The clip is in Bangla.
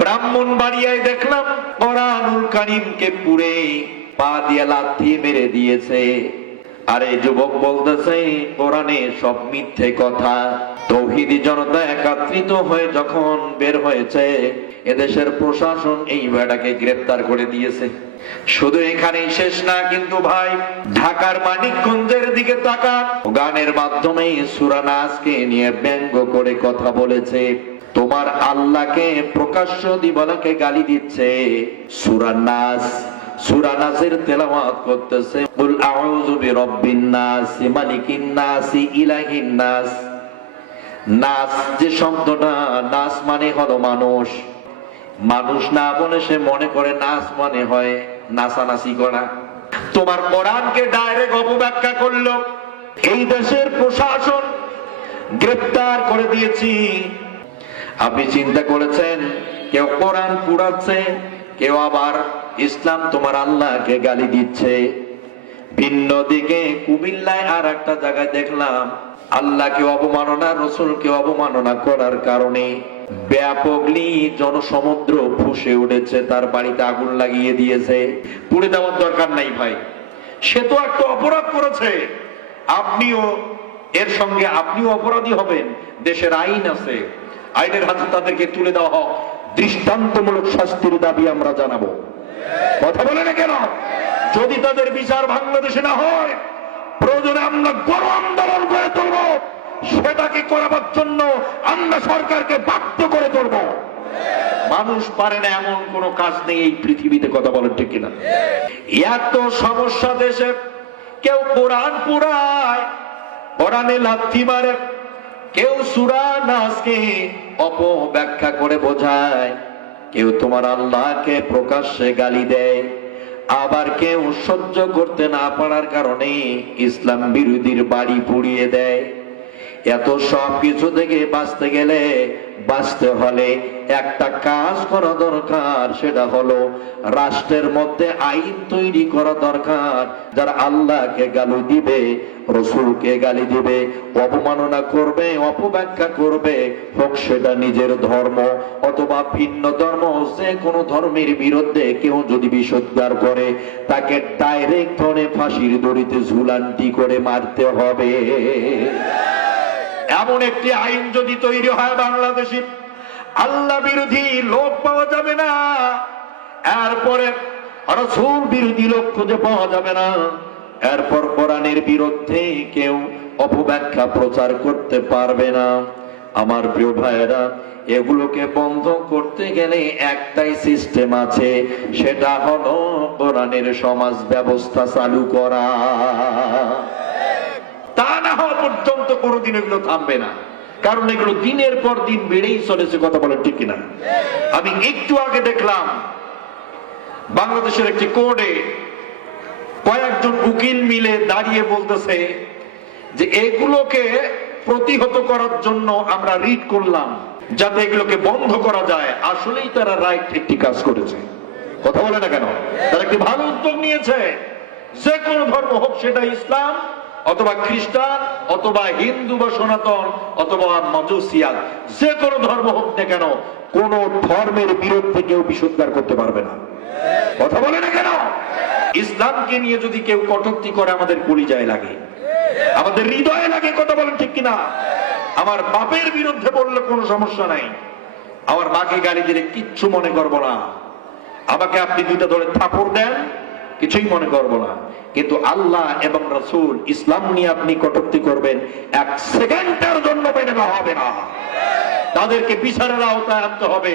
ব্রাহ্মণবাড়িয়ায় দেখলাম কোরআনুল কারীমকে পুড়ে পা দিয়ে লাথি মেরে দিয়েছে। আরে যুবক বলতেছে কোরআনে সব মিথ্যে কথা। তৌহিদি জনতা একত্রিত হয়ে যখন বের হয়েছে, এদেশের প্রশাসন এই বেটাকে গ্রেফতার করে দিয়েছে। শুধু এখানেই শেষ না কিন্তু ভাই, ঢাকার মানিকগঞ্জের দিকে তাকান, গানের মাধ্যমে সূরা নাসকে নিয়ে ব্যঙ্গ করে কথা বলেছে। তোমার আল্লাহকে প্রকাশ্য দিবানাকে গালি দিচ্ছে। সূরা নাস, সূরা নাসের তেলাওয়াত করতেছে, কুল আউযু বিরাব্বিন নাস মালিকিন নাস ইলাহিন নাস। নাস যে শব্দটা, নাস মানে হলো মানুষ। মানুষ না বলে সে মনে করে নাস মানে হয় নাচানাচি করা। তোমার কোরআনকে ডাইরেক্ট অপব্যাখ্যা করলো। এই দেশের প্রশাসন গ্রেফতার করে দিয়েছি। আপনি চিন্তা করেছেন, কেউ কোরআন পুড়াচ্ছে, কেউ আবার ইসলাম তোমার আল্লাহকে গালি দিচ্ছে। ভিন্ন দিকে কুমিল্লায় আর একটা জায়গায় দেখলাম আল্লাহকে অবমাননা, রসুলকে অবমাননা করার কারণে ব্যাপকলি জনসমুদ্র ফুঁসে উঠেছে, তার বাড়িতে আগুন লাগিয়ে দিয়েছে। পুড়ে দেওয়ার দরকার নাই ভাই, সে তো একটা অপরাধ করেছে, আপনিও এর সঙ্গে আপনিও অপরাধী হবেন। দেশের আইন আছে, আইনের হাতে তাদেরকে তুলে দেওয়া হোক, দৃষ্টান্তমূলক শাস্তির দাবি আমরা জানাবো। কথা বলে না কেন? যদি তাদের বিচার বাংলাদেশে না হয়, প্রয়োজনে আমরা গণ আন্দোলন করে তুলব, সেটাকে করাবার জন্য আমরা সরকারকে বাধ্য করে তুলব। মানুষ পারে না এমন কোন কাজ নেই এই পৃথিবীতে, কথা বলেন ঠিক কিনা? এত সমস্যা দেশে, কেউ কোরআন পুরায়, কোরআনে লাথি মারে, কেউ সূরা নাসকে অপব্যাখ্যা করে বোঝায়, কেউ তোমার আল্লাহকে প্রকাশ্যে গালি দেয়, আবার কেউ সহ্য করতে না পারার কারণে ইসলাম বিরোধীর বাড়ি পুড়িয়ে দেয়। এত সব কিছু থেকে বাঁচতে গেলে, বাঁচতে হলে একটা কাজ করা দরকার, সেটা হলো রাষ্ট্রের মধ্যে আইন তৈরি করা দরকার। যারা আল্লাহকে গালি দিবে, রসুলকে গালি দিবে, অপমাননা করবে, অপব্যাখ্যা করবে, হোক সেটা নিজের ধর্ম অথবা ভিন্ন ধর্ম, যে কোনো ধর্মের বিরুদ্ধে কেউ যদি বিষোদ্গার করে, তাকে ডাইরেক্ট ধরে ফাঁসির দড়িতে ঝুলান্টি করে মারতে হবে। এমন একটি আইন যদি তৈরি হয় বাংলাদেশে, আল্লাহ বিরোধী লোক পাওয়া যাবে না, এরপরে রাসূল বিরোধী লোক খুঁজে পাওয়া যাবে না, এরপর কোরআনের বিরুদ্ধে কেউ অপব্যাখ্যা প্রচার করতে পারবে না। আমার প্রিয় ভাইয়েরা, এগুলোকে বন্ধ করতে গেলে একটাই সিস্টেম আছে, সেটা হলো কোরআনের সমাজ ব্যবস্থা চালু করা। তা না হওয়া পর্যন্ত কোনোদিন এগুলো থামবে না, কারণ এগুলো দিনের পর দিন বেড়েই চলেছে। কথা বলেন ঠিক কিনা? আমি একটু আগে দেখলাম বাংলাদেশের একটি কোর্টে কয়েকজন উকিল মিলে দাঁড়িয়ে বলতেছে যে এগুলোকে প্রতিহত করার জন্য আমরা রিট করলাম, যাতে এগুলোকে বন্ধ করা যায়। আসলেই তারা রাইট একটি কাজ করেছে। কথা বলে না কেন? তারা একটি ভালো উদ্যোগ নিয়েছে। যে কোনো ধর্ম হোক, সেটা ইসলাম অথবা খ্রিস্টান অথবা হিন্দু বা সনাতন অথবা মজুসিয়াত, যে কোনো ধর্ম হোক না কেন, কোন ধর্মের বিরুদ্ধে কেউ বিষোদ্গার করতে পারবে না। কথা বলে না কেন? ইসলামকে নিয়ে যদি কেউ কটূক্তি করে, আমাদের কলিজায় লাগে, আমাদের হৃদয়ে লাগে। কথা বলেন ঠিক কিনা? আমার বাপের বিরুদ্ধে বললে কোনো সমস্যা নাই, আমার মাকে গালি দিলে কিচ্ছু মনে করবো না, আমাকে আপনি দুইটা ধরে থাপড় দেন, কিছুই মনে করবো না। কিন্তু আল্লাহ এবং রাসূল, ইসলাম নিয়ে আপনি কটূক্তি করবেন, এক সেকেন্ডের জন্য মেনে নেওয়া হবে না। তাদেরকে বিচারের আওতায় আনতে হবে।